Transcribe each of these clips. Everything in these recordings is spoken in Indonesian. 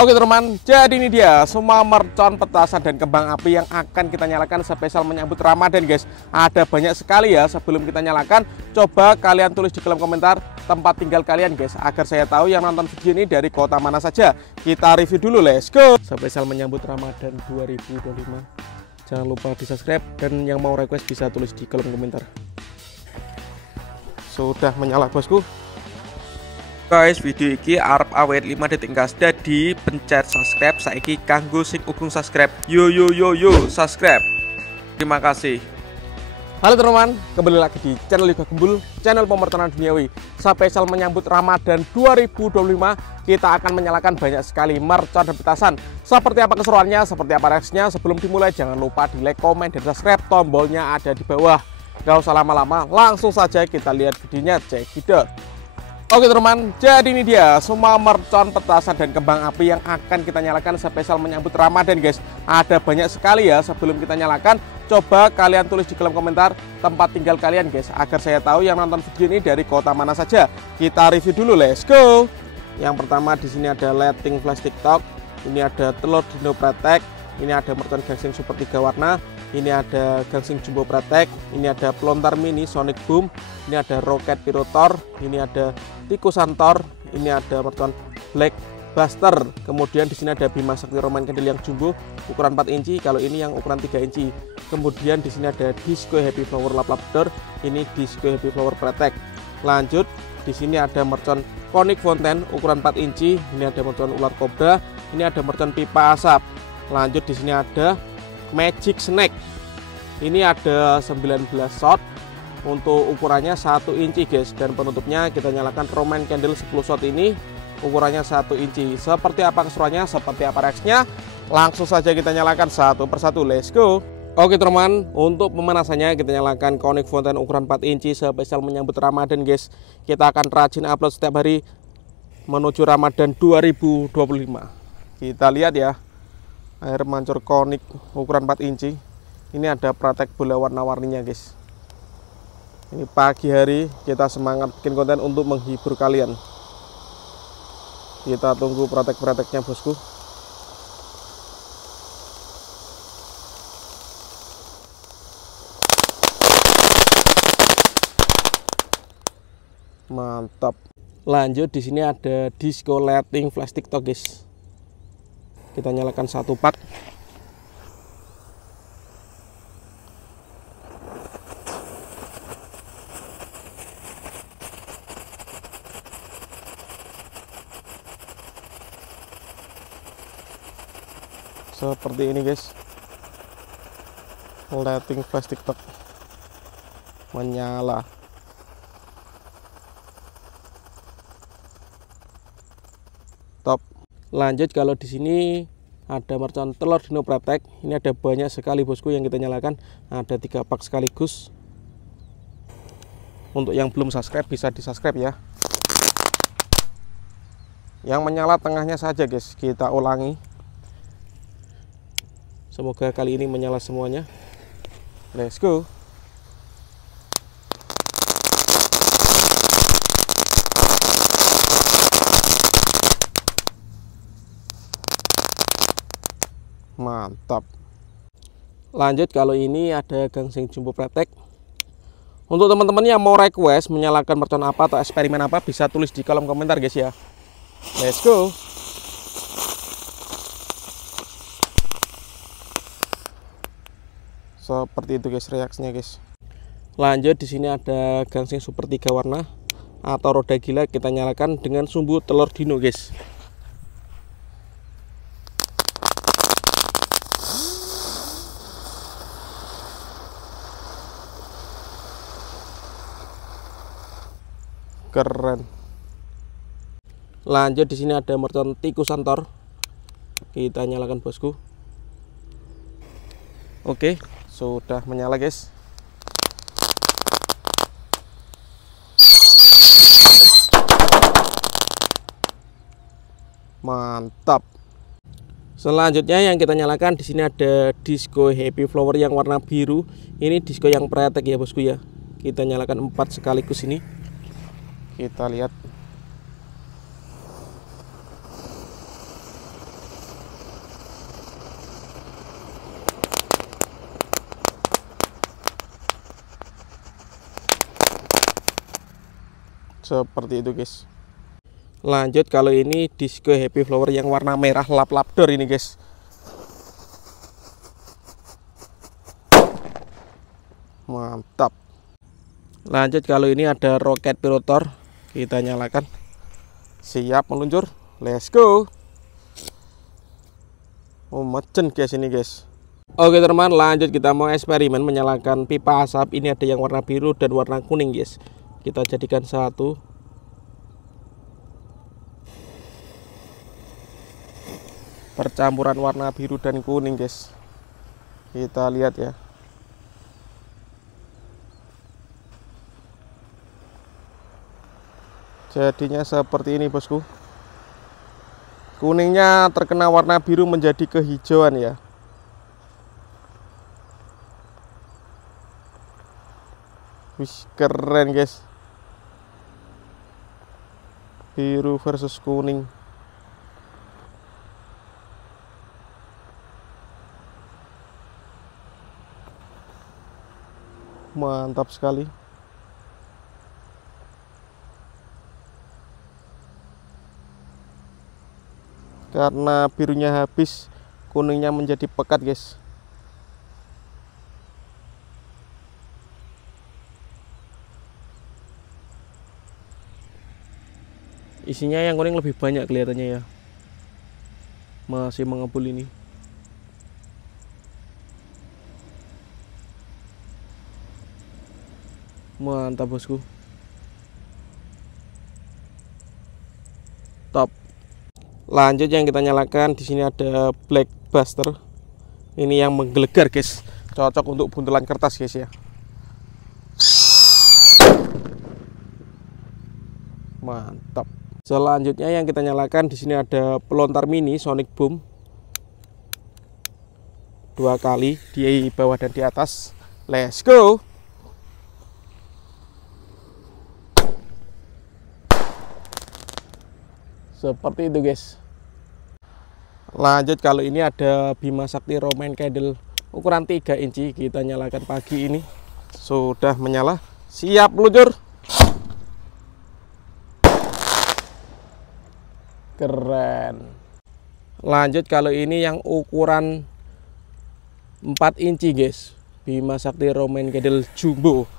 Oke teman, jadi ini dia semua mercon, petasan, dan kembang api yang akan kita nyalakan spesial menyambut Ramadan guys. Ada banyak sekali ya. Sebelum kita nyalakan, coba kalian tulis di kolom komentar tempat tinggal kalian guys, agar saya tahu yang nonton video ini dari kota mana saja. Kita review dulu, let's go. Spesial menyambut Ramadan 2025. Jangan lupa di subscribe, dan yang mau request bisa tulis di kolom komentar. Sudah menyala bosku. Guys, video ini arep awet 5 detik gas. Jadi pencet subscribe saiki kanggo sing ugung subscribe. Yo subscribe. Terima kasih. Halo teman-teman, kembali lagi di channel Liga Gembul, channel pemertanan duniawi. Spesial menyambut Ramadan 2025, kita akan menyalakan banyak sekali mercon dan petasan. Seperti apa keseruannya, seperti apa reaksinya? Sebelum dimulai jangan lupa di like, komen, dan subscribe. Tombolnya ada di bawah. Gak usah lama-lama, langsung saja kita lihat videonya. Check it out. Oke teman, jadi ini dia semua mercon, petasan, dan kembang api yang akan kita nyalakan spesial menyambut Ramadan guys. Ada banyak sekali ya. Sebelum kita nyalakan, coba kalian tulis di kolom komentar tempat tinggal kalian guys, agar saya tahu yang nonton video ini dari kota mana saja. Kita review dulu, let's go. Yang pertama di sini ada lighting flash TikTok, ini ada telur dino pretek, ini ada mercon gangsing super 3 warna, ini ada gangsing jumbo pretek, ini ada pelontar mini sonic boom, ini ada roket pirotor, ini ada tikusan tor, ini ada mercon black buster. Kemudian di sini ada Bima Sakti Roman Candle yang jumbo ukuran 4 inci, kalau ini yang ukuran 3 inci. Kemudian di sini ada disco happy flower lap door, ini disco happy flower pretek. Lanjut di sini ada mercon conic fountain ukuran 4 inci, ini ada mercon ular kobra, ini ada mercon pipa asap. Lanjut di sini ada magic snack, ini ada 19 shot untuk ukurannya 1 inci guys, dan penutupnya kita nyalakan Roman Candle 10 shot ini ukurannya 1 inci. Seperti apa keseruannya, seperti apa reaksinya, langsung saja kita nyalakan satu persatu, let's go. Oke teman, untuk pemanasannya kita nyalakan conic fountain ukuran 4 inci spesial menyambut Ramadan guys. Kita akan rajin upload setiap hari menuju Ramadan 2025. Kita lihat ya, air mancur conic ukuran 4 inci. Ini ada pratek bola warna-warninya guys. Ini pagi hari kita semangat bikin konten untuk menghibur kalian. Kita tunggu pratek-prateknya bosku. Mantap. Lanjut di sini ada disco lighting flash TikTok guys. Kita nyalakan satu pak. Seperti ini guys, lighting flash TikTok menyala. Top. Lanjut kalau di sini ada mercon telur dino pretek, ini ada banyak sekali bosku yang kita nyalakan, ada 3 pak sekaligus. Untuk yang belum subscribe bisa di subscribe ya. Yang menyala tengahnya saja guys, kita ulangi. Semoga kali ini menyala semuanya. Let's go. Mantap. Lanjut kalau ini ada gangsing jumbo pretek. Untuk teman-teman yang mau request menyalakan mercon apa atau eksperimen apa, bisa tulis di kolom komentar guys ya. Let's go. Seperti itu guys reaksinya guys. Lanjut di sini ada gangsing super 3 warna atau roda gila, kita nyalakan dengan sumbu telur dino guys. Keren. Lanjut di sini ada mercon tikusan tor, kita nyalakan bosku. Oke, sudah menyala guys. Mantap. Selanjutnya yang kita nyalakan di sini ada disco happy flower yang warna biru. Ini disco yang pretek ya bosku ya. Kita nyalakan 4 sekaligus ini. Kita lihat. Seperti itu guys. Lanjut, kalau ini disco happy flower yang warna merah lap-lap door ini guys. Mantap. Lanjut, kalau ini ada roket pirotor, kita nyalakan. Siap meluncur, let's go. Oh, mecen guys ini guys. Oke teman, lanjut kita mau eksperimen menyalakan pipa asap. Ini ada yang warna biru dan warna kuning guys. Kita jadikan satu. Percampuran warna biru dan kuning guys. Kita lihat ya. Jadinya seperti ini bosku. Kuningnya terkena warna biru menjadi kehijauan ya. Wih, keren guys. Biru versus kuning. Mantap sekali. Karena birunya habis, kuningnya menjadi pekat guys. Isinya yang kuning lebih banyak kelihatannya ya. Masih mengepul ini. Mantap bosku. Top. Lanjut yang kita nyalakan, di sini ada black buster. Ini yang menggelegar guys. Cocok untuk buntelan kertas guys ya. Mantap. Selanjutnya yang kita nyalakan, di sini ada pelontar mini sonic boom. 2 kali di bawah dan di atas. Let's go. Seperti itu guys. Lanjut, kalau ini ada Bima Sakti Roman Candle ukuran 3 inci. Kita nyalakan pagi ini. Sudah menyala. Siap meluncur. Keren. Lanjut, kalau ini yang ukuran 4 inci guys. Bima Sakti Roman Candle Jumbo.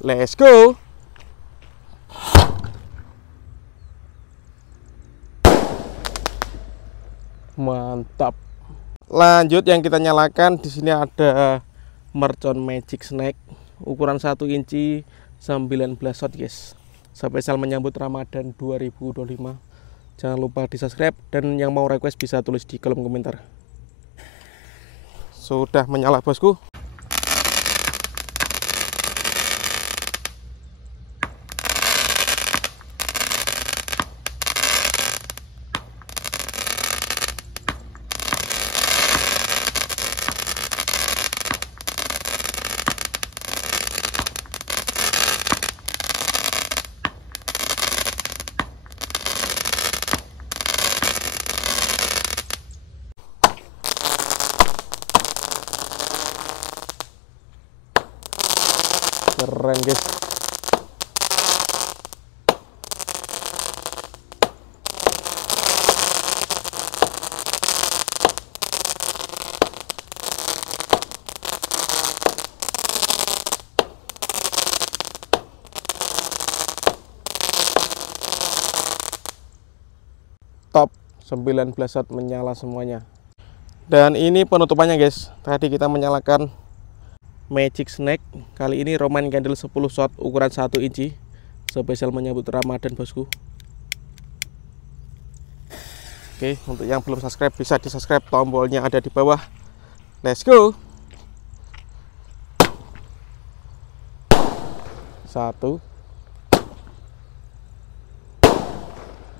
Let's go. Mantap. Lanjut yang kita nyalakan, di sini ada mercon magic snack ukuran 1 inci 19 shot guys. Spesial menyambut Ramadan 2025. Jangan lupa di subscribe, dan yang mau request bisa tulis di kolom komentar. Sudah menyala bosku. Keren guys. Top. 19 shot menyala semuanya. Dan ini penutupannya guys. Tadi kita menyalakan magic snack, kali ini Roman Candle 10 shot ukuran 1 inci. Spesial menyambut Ramadan bosku. Oke, untuk yang belum subscribe bisa di subscribe, tombolnya ada di bawah. Let's go. 1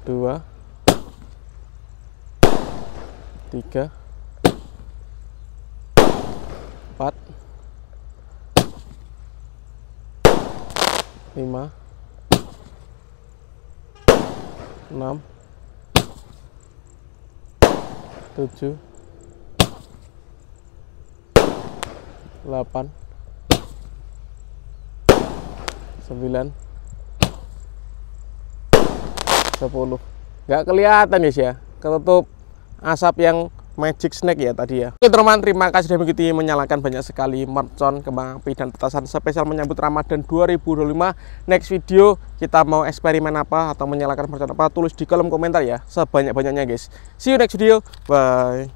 2 3 4 5 6 7 8 9 10. Nggak kelihatan guys ya, ketutup asap yang magic snake ya tadi ya. Oke teman-teman, terima kasih sudah mengikuti. Menyalakan banyak sekali mercon, kembang api, dan petasan spesial menyambut Ramadan 2025. Next video kita mau eksperimen apa atau menyalakan mercon apa, tulis di kolom komentar ya, sebanyak-banyaknya guys. See you next video, bye.